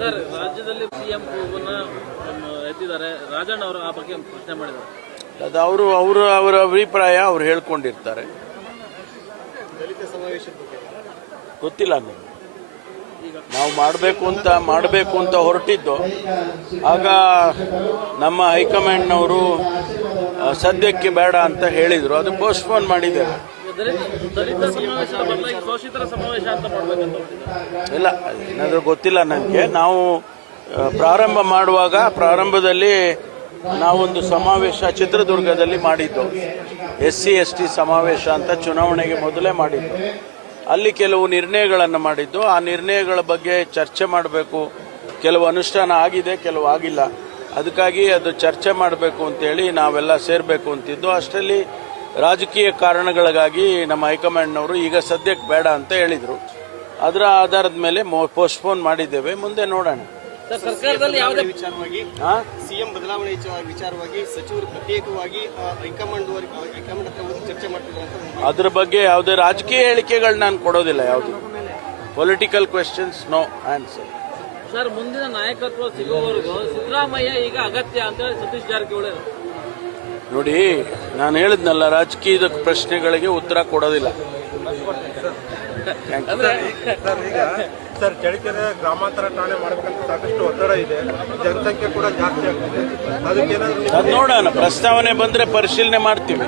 Sir, ರಾಜ್ಯದಲ್ಲಿ CM ಕೂಗನ್ನ ಎತ್ತಿದ್ದಾರೆ. Rajanna ಅವರು ಆ ಬಗ್ಗೆ ಪ್ರಶ್ನೆ ಮಾಡಿದ್ದಾರೆ. ಅದು ಅವರ ಅಭಿಪ್ರಾಯ ಅವ್ರು ಹೇಳ್ಕೊಂಡಿರ್ತಾರೆ. ದಲಿತ ಸಮಾವೇಶದ ಬಗ್ಗೆ ಗೊತ್ತಿಲ್ಲ ನನಗೆ. ನಾವು ಮಾಡಬೇಕು ಅಂತ ಹೊರಟಿದ್ದು. ಆಗ ನಮ್ಮ ಹೈಕಮಾಂಡ್ನವರು ಸದ್ಯಕ್ಕೆ ಬೇಡ ಅಂತ ಹೇಳಿದರು. ಅದು ಪೋಸ್ಟ್ಪೋನ್ ಮಾಡಿದ್ದೇವೆ. ದಲಿತ ಸಮಾವೇಶ ಬದಲಾಗಿ ಶೋಷಿತರ ಸಮಾವೇಶ ಅಂತ ಮಾಡಬೇಕಂತ ಇಲ್ಲ, ಏನಾದರೂ ಗೊತ್ತಿಲ್ಲ ನನಗೆ. ನಾವು ಪ್ರಾರಂಭ ಮಾಡುವಾಗ ಪ್ರಾರಂಭದಲ್ಲಿ ನಾವೊಂದು ಸಮಾವೇಶ ಚಿತ್ರದುರ್ಗದಲ್ಲಿ ಮಾಡಿದ್ದು, SC/ST ಸಮಾವೇಶ ಅಂತ ಚುನಾವಣೆಗೆ ಮೊದಲೇ ಮಾಡಿದ್ದು. ಅಲ್ಲಿ ಕೆಲವು ನಿರ್ಣಯಗಳನ್ನು ಮಾಡಿದ್ದು. ಆ ನಿರ್ಣಯಗಳ ಬಗ್ಗೆ ಚರ್ಚೆ ಮಾಡಬೇಕು. ಕೆಲವು ಅನುಷ್ಠಾನ ಆಗಿದೆ, ಕೆಲವು ಆಗಿಲ್ಲ. ಅದಕ್ಕಾಗಿ ಅದು ಚರ್ಚೆ ಮಾಡಬೇಕು ಅಂತೇಳಿ ನಾವೆಲ್ಲ ಸೇರಬೇಕು ಅಂತಿದ್ದು. ಅಷ್ಟರಲ್ಲಿ ರಾಜಕೀಯ ಕಾರಣಗಳಿಗಾಗಿ ನಮ್ಮ ಹೈಕಮಾಂಡ್ನವರು ಈಗ ಸದ್ಯಕ್ಕೆ ಬೇಡ ಅಂತ ಹೇಳಿದರು. ಅದರ ಆಧಾರದ ಮೇಲೆ ಪೋಸ್ಟ್ಪೋನ್ ಮಾಡಿದ್ದೇವೆ. ಮುಂದೆ ನೋಡೋಣ. ಸರ್ಕಾರದಲ್ಲಿ ಯಾವುದೇ ವಿಚಾರವಾಗಿ ಸಿಎಂ ಬದಲಾವಣೆ ವಿಚಾರವಾಗಿ ಸಚಿವರು ಪ್ರತ್ಯೇಕವಾಗಿ ಹೈಕಮಾಂಡ್ ಹತ್ರ ಹೋಗಿ ಚರ್ಚೆ ಮಾಡ್ತಿದ್ದಾರೆ. ಅದ್ರ ಬಗ್ಗೆ ಯಾವುದೇ ರಾಜಕೀಯ ಹೇಳಿಕೆಗಳು ನಾನು ಕೊಡೋದಿಲ್ಲ. ಯಾವುದು political questions, no answer. Sir, ಮುಂದಿನ ನಾಯಕತ್ವ ಸಿಗುವವರೆಗೂ ಸಿದ್ದರಾಮಯ್ಯ ಈಗ ಅಗತ್ಯ ಅಂತ ಹೇಳಿ ಸತೀಶ್ ಜಾರಕಿಹೊಳಿ ನೋಡಿ, ನಾನು ಹೇಳಿದ್ನಲ್ಲ, ರಾಜಕೀಯದ ಪ್ರಶ್ನೆಗಳಿಗೆ ಉತ್ತರ ಕೊಡೋದಿಲ್ಲ. ಸರ್, ಚಳ್ಳಕೆರೆ ಗ್ರಾಮಾಂತರ ಠಾಣೆ ಮಾಡಬೇಕಂತ ಸಾಕಷ್ಟು ಒತ್ತಡ ಇದೆ. ಜನಸಂಖ್ಯೆ ಕೂಡ ಜಾಸ್ತಿ ಆಗ್ತಿದೆ. ಅದಕ್ಕೇನಾದ್ರು ನೋಡೋಣ, ಪ್ರಸ್ತಾವನೆ ಬಂದ್ರೆ ಪರಿಶೀಲನೆ ಮಾಡ್ತೀವಿ.